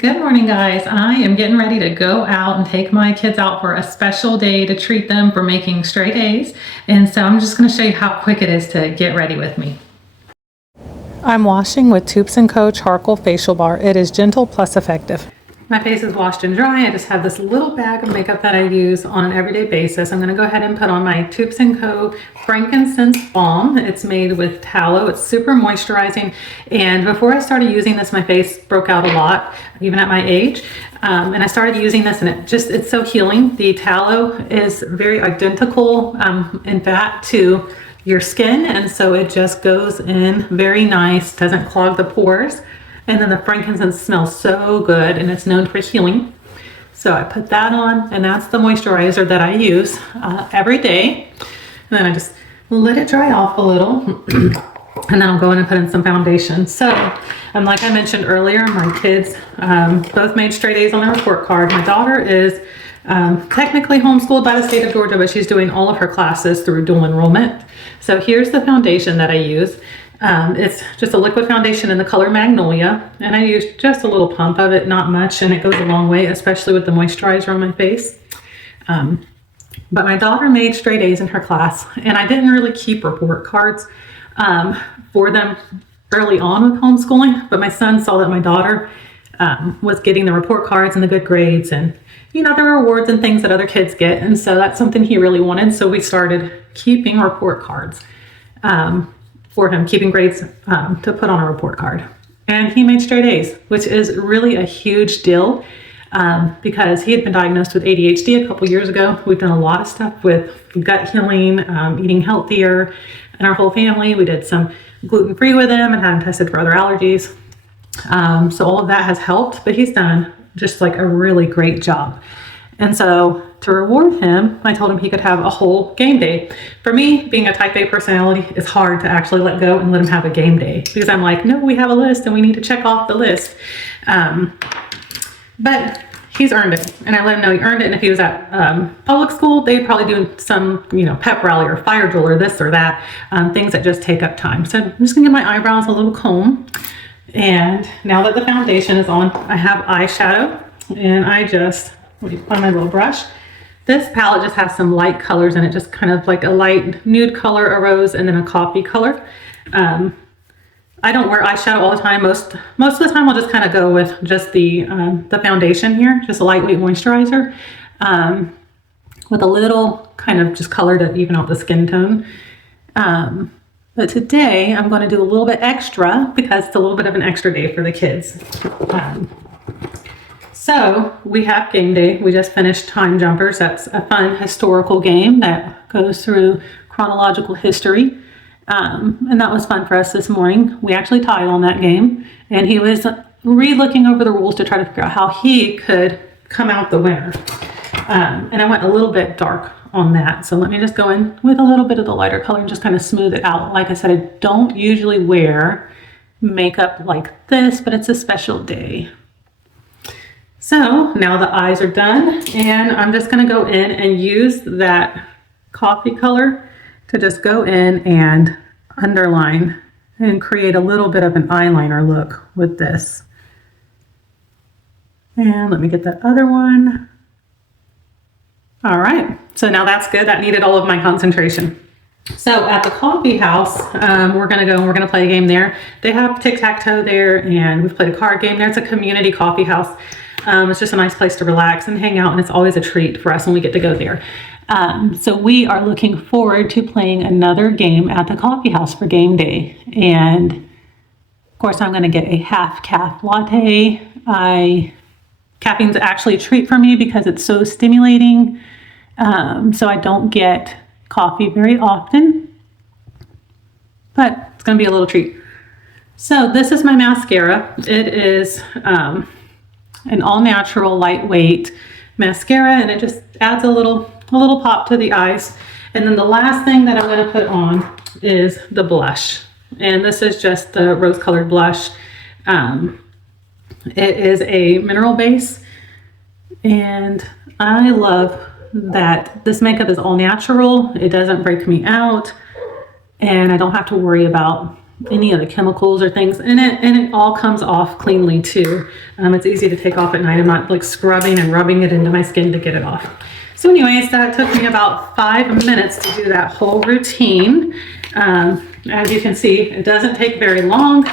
Good morning, guys. I am getting ready to go out and take my kids out for a special day to treat them for making straight A's. And so I'm just going to show you how quick it is to get ready with me. I'm washing with Toups Co Charcoal Facial Bar. It is gentle plus effective. My face is washed and dry. I just have this little bag of makeup that I use on an everyday basis. I'm going to go ahead and put on my Toups Co Frankincense Balm. It's made with tallow. It's super moisturizing. And before I started using this, my face broke out a lot, even at my age. And I started using this and it's so healing. The tallow is very identical in fat to your skin. And so it just goes in very nice, doesn't clog the pores. And then the frankincense smells so good and it's known for healing. So I put that on, and that's the moisturizer that I use every day. And then I just let it dry off a little. And then I'll go in and put in some foundation. So, like I mentioned earlier, my kids both made straight A's on their report card. My daughter is technically homeschooled by the state of Georgia, but she's doing all of her classes through dual enrollment. So here's the foundation that I use. It's just a liquid foundation in the color Magnolia, and I use just a little pump of it, not much, and it goes a long way, especially with the moisturizer on my face. But my daughter made straight A's in her class, and I didn't really keep report cards for them early on with homeschooling, but my son saw that my daughter was getting the report cards and the good grades and, you know, the rewards and things that other kids get, and so that's something he really wanted, so we started keeping report cards. For him, keeping grades to put on a report card. And he made straight A's, which is really a huge deal because he had been diagnosed with ADHD a couple years ago. We've done a lot of stuff with gut healing, eating healthier, and our whole family. We did some gluten-free with him and had him tested for other allergies. So all of that has helped, but he's done just like a really great job. And so to reward him, I told him he could have a whole game day. For me, being a type A personality, it's hard to actually let go and let him have a game day because I'm like, no, we have a list and we need to check off the list. But he's earned it, and I let him know he earned it. And if he was at public school, they'd probably do some, pep rally or fire drill or this or that, things that just take up time. So I'm just gonna give my eyebrows a little comb. And now that the foundation is on, I have eyeshadow, and let me find my little brush. This palette just has some light colors in it, just kind of like a light nude color, a rose, and then a coffee color. I don't wear eyeshadow all the time. Most of the time I'll just kind of go with just the foundation here, just a lightweight moisturizer with a little kind of just color to even out the skin tone. But today I'm going to do a little bit extra because it's a little bit of an extra day for the kids. So we have game day. We just finished Time Jumpers. That's a fun historical game that goes through chronological history. And that was fun for us this morning. We actually tied on that game, and he was re-looking over the rules to try to figure out how he could come out the winner. And I went a little bit dark on that. So let me just go in with a little bit of the lighter color and just kind of smooth it out. Like I said, I don't usually wear makeup like this, but it's a special day. So now the eyes are done, and I'm just going to go in and use that coffee color to just go in and underline and create a little bit of an eyeliner look with this. And let me get that other one. All right, so now that's good. That needed all of my concentration. So at the coffee house, we're gonna play a game there. They have tic-tac-toe there, and we've played a card game there. It's a community coffee house. It's just a nice place to relax and hang out, and it's always a treat for us when we get to go there. So we are looking forward to playing another game at the coffee house for game day. And of course, I'm going to get a half calf latte. Caffeine's actually a treat for me because it's so stimulating. So I don't get coffee very often, but it's going to be a little treat. So this is my mascara. It is an all-natural, lightweight mascara, and it just adds a little pop to the eyes. And then the last thing that I'm going to put on is the blush, and this is just the rose-colored blush. It is a mineral base, and I love that this makeup is all natural. It doesn't break me out, and I don't have to worry about any of the chemicals or things in it, and it all comes off cleanly too. It's easy to take off at night. I'm not like scrubbing and rubbing it into my skin to get it off. So anyways, that took me about 5 minutes to do that whole routine. As you can see, it doesn't take very long.